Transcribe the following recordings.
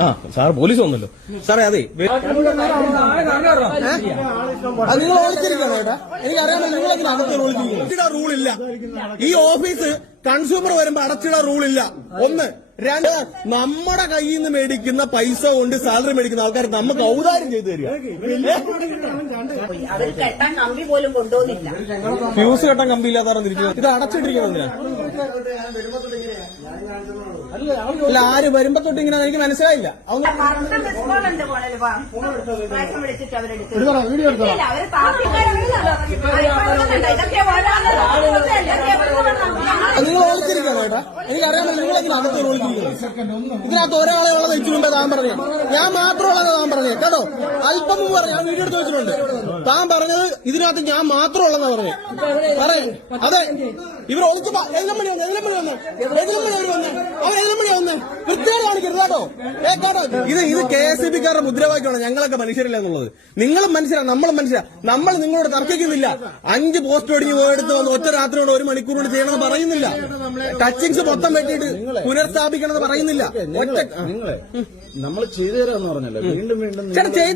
ആ sir police വന്നല്ലോ സാറേ അതെ നിങ്ങൾ ഒളിച്ചിരിക്കണോ കേട്ടാ എനിക്കറിയാൻ നിങ്ങൾ അതിന് അകത്ത് ഒളിച്ചിരിക്കണം റൂൾ ഇല്ല ഈ ഓഫീസ് കൺസ്യൂമർ വരുമ്പോ അടച്ചിട റൂൾ ഇല്ല ഒന്ന് രണ്ട് നമ്മുടെ കയ്യിൽ നിന്ന് മേടിക്കുന്ന പൈസ കൊണ്ട് സാലറി മേടിക്കുന്ന ആൾക്കാർ നമുക്ക് ഔദാര്യം ചെയ്തു തരിക. കമ്പി ഫ്യൂസ് കെട്ടാൻ കമ്പിയില്ലാത്ത തിരിച്ചു ഇത് അടച്ചിട്ടിരിക്കണം അല്ല ആര് വരുമ്പോ തൊട്ട് ഇങ്ങനെ എനിക്ക് മനസ്സിലായില്ല. വീഡിയോ പത്ത് കേട്ടാ എനിക്കറിയാൻ നിങ്ങൾ അതിന് അകത്ത് ഒളിച്ചിരിക്കണം ഇതിനകത്ത് ഒരാളെ ഉള്ളത് മുമ്പേ താൻ പറഞ്ഞു ഞാൻ മാത്രമുള്ളത് താൻ പറഞ്ഞു കേട്ടോ? അല്പം മുമ്പ് പറഞ്ഞു ഞാൻ വീഡിയോ എടുത്ത് വെച്ചിട്ടുണ്ട്. താൻ പറഞ്ഞത് ഇതിനകത്ത് ഞാൻ മാത്രമുള്ളതാ പറഞ്ഞു. പറയേ. അതെ. ഇവർ ഒളിച്ച് എല്ലാം ഏതിലും മണി വന്ന് എല്ലാം മണി വന്ന്? മണി അവർ വന്ന്? എല്ലാം മണി വന്ന്? കാണിക്കരുത് കേട്ടോ കേട്ടോ ഇത് ഇത് കെ എസ് ഇ ബിക്കാരുടെ മുദ്രാവാക്യമാണ് ഞങ്ങളൊക്കെ മനുഷ്യരില്ല എന്നുള്ളത്. നിങ്ങളും മനുഷ്യരാണ് നമ്മളും മനുഷ്യരാണ് നമ്മൾ നിങ്ങളോട് തർക്കിക്കുന്നില്ല. അഞ്ച് പോസ്റ്റ് ഒടിഞ്ഞ് പോയെടുത്ത് വന്ന് ഒറ്റ രാത്രി കൊണ്ട് ഒരു മണിക്കൂർ കൊണ്ട് ചെയ്യണമെന്ന് പറയുന്നില്ല. ടച്ചിങ്സ് മൊത്തം വെട്ടിയിട്ട് പുനഃസ്ഥാപിക്കണമെന്ന് പറയുന്നില്ല. ഒറ്റ നമ്മൾ ചെയ്തു തരാന്ന് പറഞ്ഞല്ലോ. വീണ്ടും വീണ്ടും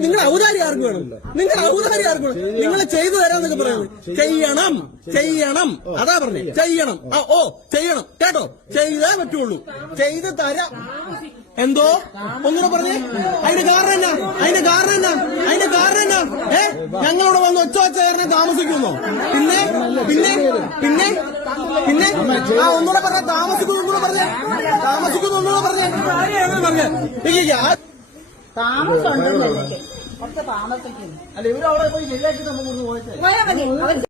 നിങ്ങൾ ഔദാരി ആർക്ക് വേണം? നിങ്ങൾ ഔദാരി ആർക്ക് വേണം? നിങ്ങൾ ചെയ്തു തരാന്നൊക്കെ പറയുന്നത്. ചെയ്യണം. ചെയ്യണം. അതാ പറഞ്ഞേ. ചെയ്യണം. ഓ ചെയ്യണം. കേട്ടോ? ചെയ്തേ പറ്റുള്ളൂ. ചെയ്ത് തരാം. എന്തോ? ഒന്നുകൂടെ പറഞ്ഞേ. അതിന്റെ കാരണം എന്നാ? അതിന്റെ കാരണം എന്നാ? അതിന്റെ കാരണം എന്നാ? ഏ? ഞങ്ങളോട് വന്ന് ഒച്ച ഒച്ച കാരണം താമസിക്കുന്നു. പിന്നെ? പിന്നെ? പിന്നെ? പിന്നെ? ആ ഒന്നുകൂടെ പറഞ്ഞ. താമസിക്കുന്നു ഒന്നുകൂടെ പറഞ്ഞേ. താമസിക്കുന്നു ഒന്നുകൂടെ പറഞ്ഞേ. പറഞ്ഞേ. താമസം അല്ല ഇവരവിടെ പോയി ശരിയാക്കി നമുക്ക് പോയത്